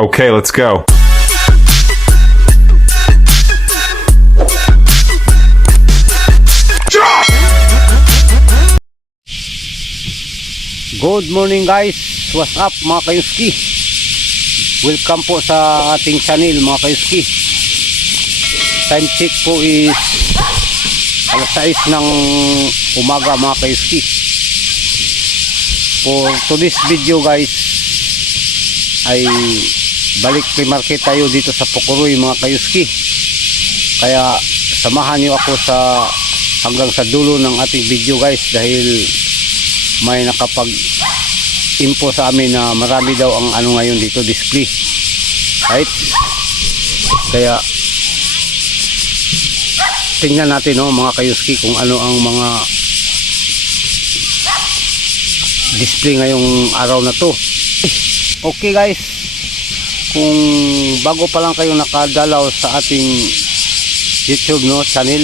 Okay, let's go. Good morning guys, what's up mga kayuski? Welcome po sa ating channel mga kayuski. Time check po is alas 6 ng umaga mga kayuski. For today's video guys ay balik free market tayo dito sa Pukuroy mga kayuski. Kaya samahan nyo ako sa hanggang sa dulo ng ating video guys dahil may nakapag info sa amin na marami daw ang ano ngayon dito display. Right? Kaya tingnan natin no mga kayuski kung ano ang mga display ngayong araw na to. Okay guys kung bago pa lang kayo nakadalaw sa ating youtube no channel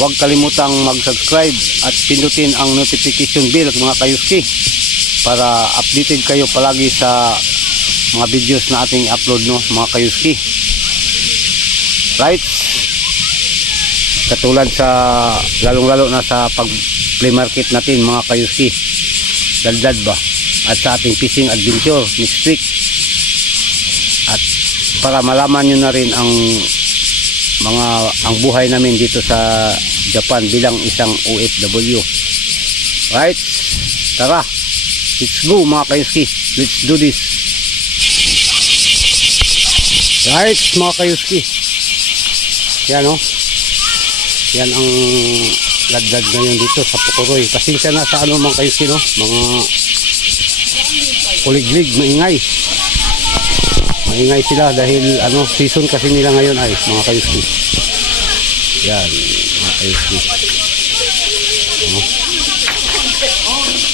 huwag kalimutang mag-subscribe at pindutin ang notification bell mga kayuski para updated kayo palagi sa mga videos na ating upload no mga kayuski. Right katulad sa lalong lalo na sa pag play market natin mga kayuski. Daldad ba? At sa ating fishing adventure next week para malaman nyo na rin ang mga ang buhay namin dito sa Japan bilang isang OFW. Right? Tara. Let's go mga kayuski. Let's do this. Right mga kayuski. Yan o. Yan ang ladlad ngayon dito sa Pukuroy. Pasensya na sa ano mga kayuski no. Mga kuliglig, maingay. Maingay sila dahil ano season kasi nila ngayon ay mga kayuski. Yan, mga kayuski. Ano?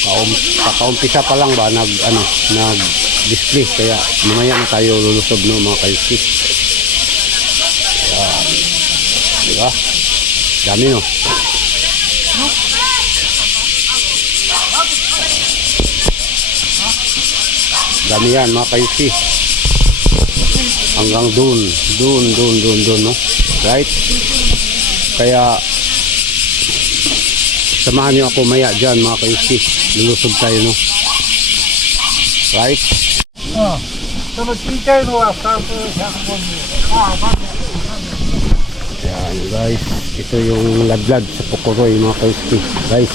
Kaum, kakaumpisa pa lang ba nag ano nag display kaya mamaya na tayo lulusob no mga kayuski. Yan. Diba? Dami no. Dami yan mga kayuski hanggang doon doon doon doon doon no? Right? Kaya samahan niyo ako maya diyan mga kaisti lulusob tayo no? Right? Oh yan guys. Ito yung ladlad sa Pokoroy mga kaisti guys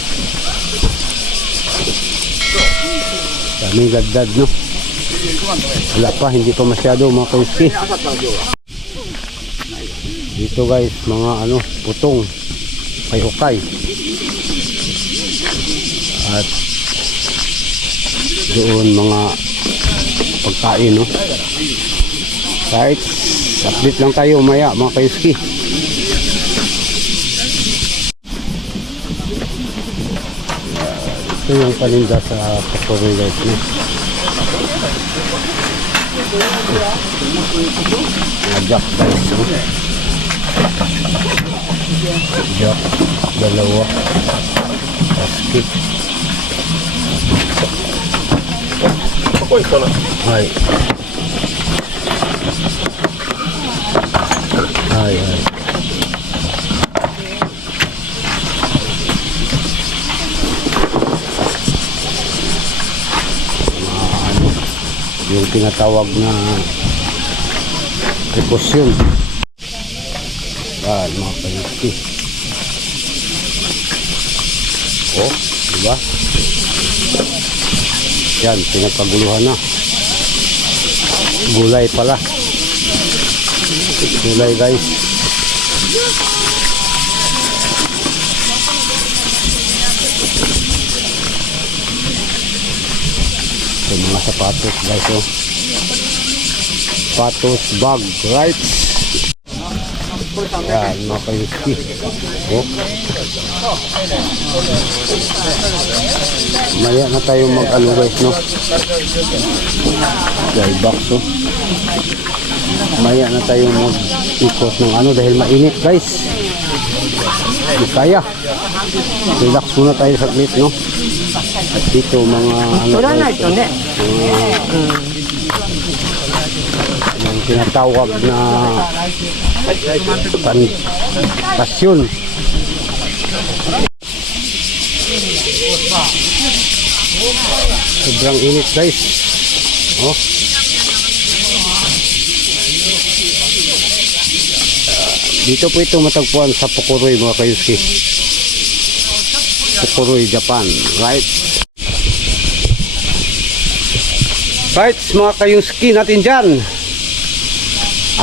Daming ladlad, no? Wala pa, hindi pa masyado mga kayuski. Dito guys, mga ano, putong, kay-ukay. At doon mga pagkain, no? Right, update lang tayo maya mga kayuski. Ito yung paninda sa guys, no? Mga jack guys, no? Jack, dalawa. Basket. Hai. Hai, tinatawag na precaution. Yan, mga kayuski. Oh, di ba? Yan, pinagpaguluhan na. Gulay pala. Gulay guys. Ito mga sapatos guys oh. sapatos, bag, right? Yan, mga kayuski. Oh. Maya na tayo mag ano guys, no? Dahil box, oh. Maya na tayo mag ikot ng ano dahil mainit guys. Hindi kaya. Relax muna tayo saglit, no? At dito mga ano Wala na ito, ne? Mm. Ang tinatawag na pan, pasyon. Sobrang init guys. Oh. Dito po ito matagpuan sa Pukuroy mga kayuski. Pukuroy, Japan. Right? Right, mga kayuski natin dyan.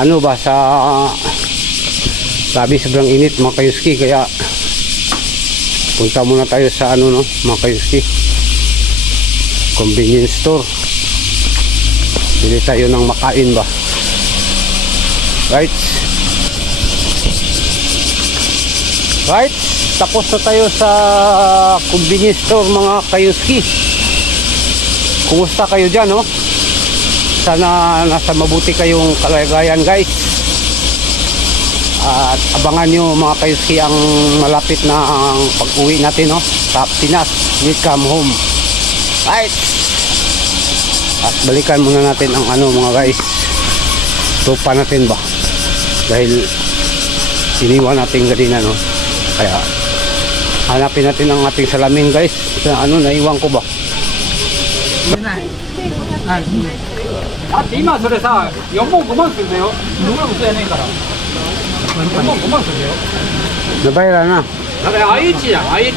Ano ba sa sabi sobrang init mga kayuski kaya punta muna tayo sa ano no mga kayuski convenience store. Bili tayo ng makain ba? Right. Right tapos na tayo sa convenience store mga kayuski kumusta kayo dyan no sana nasa mabuti kayong kalagayan guys. At abangan nyo mga kayuski ang malapit na ang pag-uwi natin no sa Pinas welcome home. Right. At balikan muna natin ang ano mga guys. Tupa natin ba? Dahil iniwan natin kanina no? Kaya hanapin natin ang ating salamin guys. Sa ano naiwan ko ba 言えない。はい、だって今それさ、4万5万するんだよ。どこもそうやねんから。4万5万するんだよ。やばいだな。だから IH だ、IH。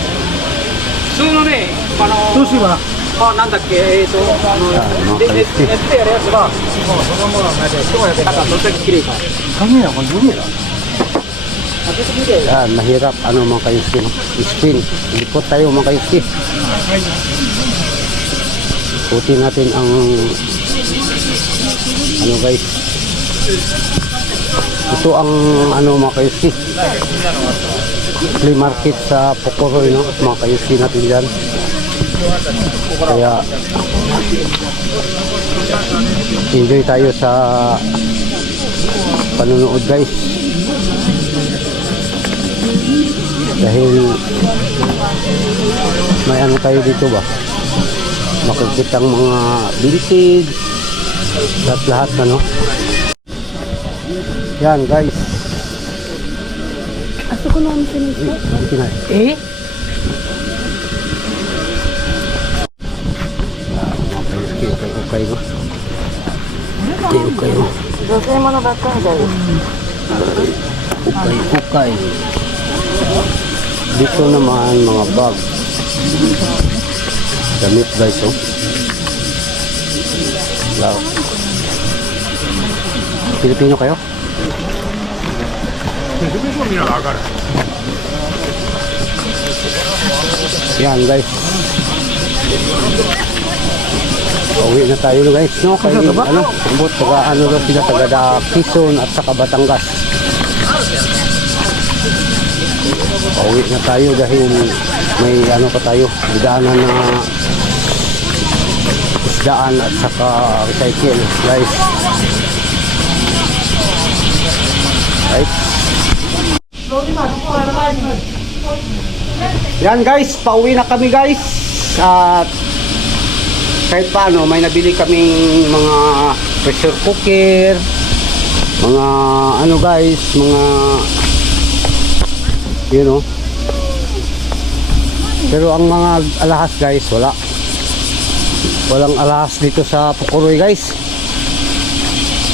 普通のね、あのー、は。あ、なんだっけ、えっ、ー、と、あの、ネットでやるやつは、もうそのものはないで、今うやって、なんかどっちい綺麗か。髪はこれ無理だ。Yan, mahirap ano mga kayuski. き puti natin ang ano guys? Ito ang ano mga kayuski flea market sa Pokoroy no? Mga kayuski natin dyan. Kaya enjoy tayo sa panunood guys. Dahil may ano tayo dito ba makikita ang mga bintig at lahat ano yan guys aso ko naman sinisa eh Okay, no? Okay, okay, no? Okay, mana datang, guys? Okay, okay. Dito naman, mga bag damit guys oh wow Pilipino kayo? Yan guys. Uwi na tayo guys, no? Kay, ano, umot, taga, ano daw sila, taga da, Quezon at saka Batangas. Uwi na tayo dahil may ano pa tayo, bidaanan na isdaan at saka recycle guys. Right? Yan guys, pauwi na kami guys. At kahit paano, may nabili kaming mga pressure cooker, mga ano guys, mga you know. Pero ang mga alahas guys, wala. Walang alahas dito sa Pukuroy guys.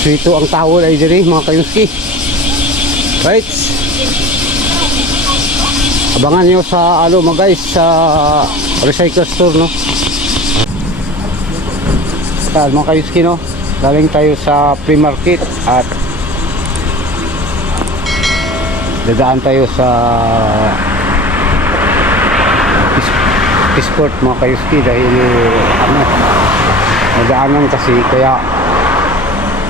So ito ang towel ay diri mga kayuski. Right? Abangan nyo sa ano mga guys sa recycle store no. Yan mga kayuski no. Galing tayo sa pre-market at dadaan tayo sa sport mga kayuski dahil ano nadaanan kasi kaya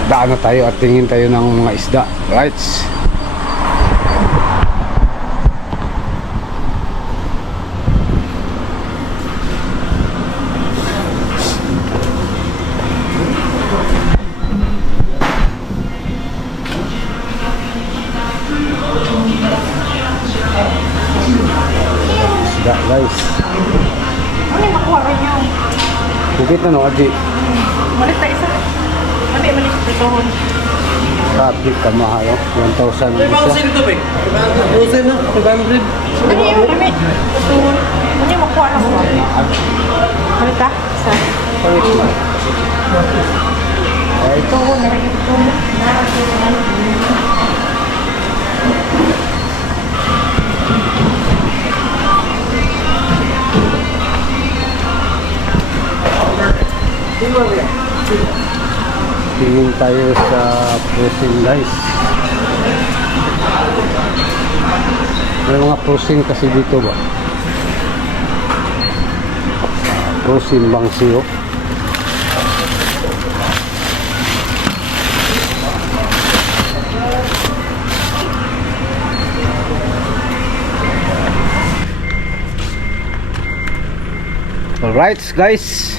daan na tayo at tingin tayo ng mga isda. Right? Bukit na no, Adi. malit na isa? Ano yung malit ito? Traffic ka mahal. oh. 1,000 ang isa. Ano yung kami? Tuhon. Ano yung makuha na mo? Malit ah? Isa. Right? Tuhon na rin ito. Tuhon. Tingin tayo sa cruising guys. May mga cruising kasi dito ba? Cruising Bangsiyo. Alright guys.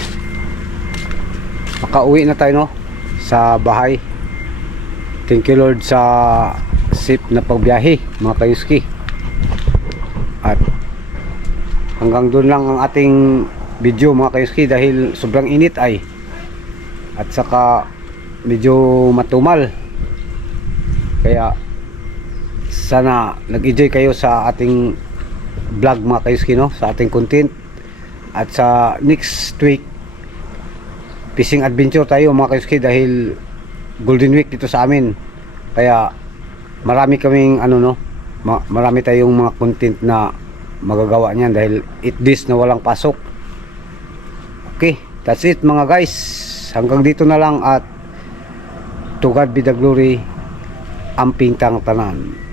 Makauwi na tayo no sa bahay. Thank you Lord sa safe na pagbiyahe mga kayuski. At hanggang doon lang ang ating video mga kayuski dahil sobrang init ay. At saka medyo matumal. Kaya sana nag-enjoy kayo sa ating vlog mga kayuski no, sa ating content. At sa next week fishing adventure tayo mga kayuski dahil Golden Week dito sa amin. Kaya marami kaming ano no, ma- marami tayong mga content na magagawa niyan dahil 8 days na walang pasok. Okay, that's it mga guys. Hanggang dito na lang at to God be the glory. Amping tang tanan.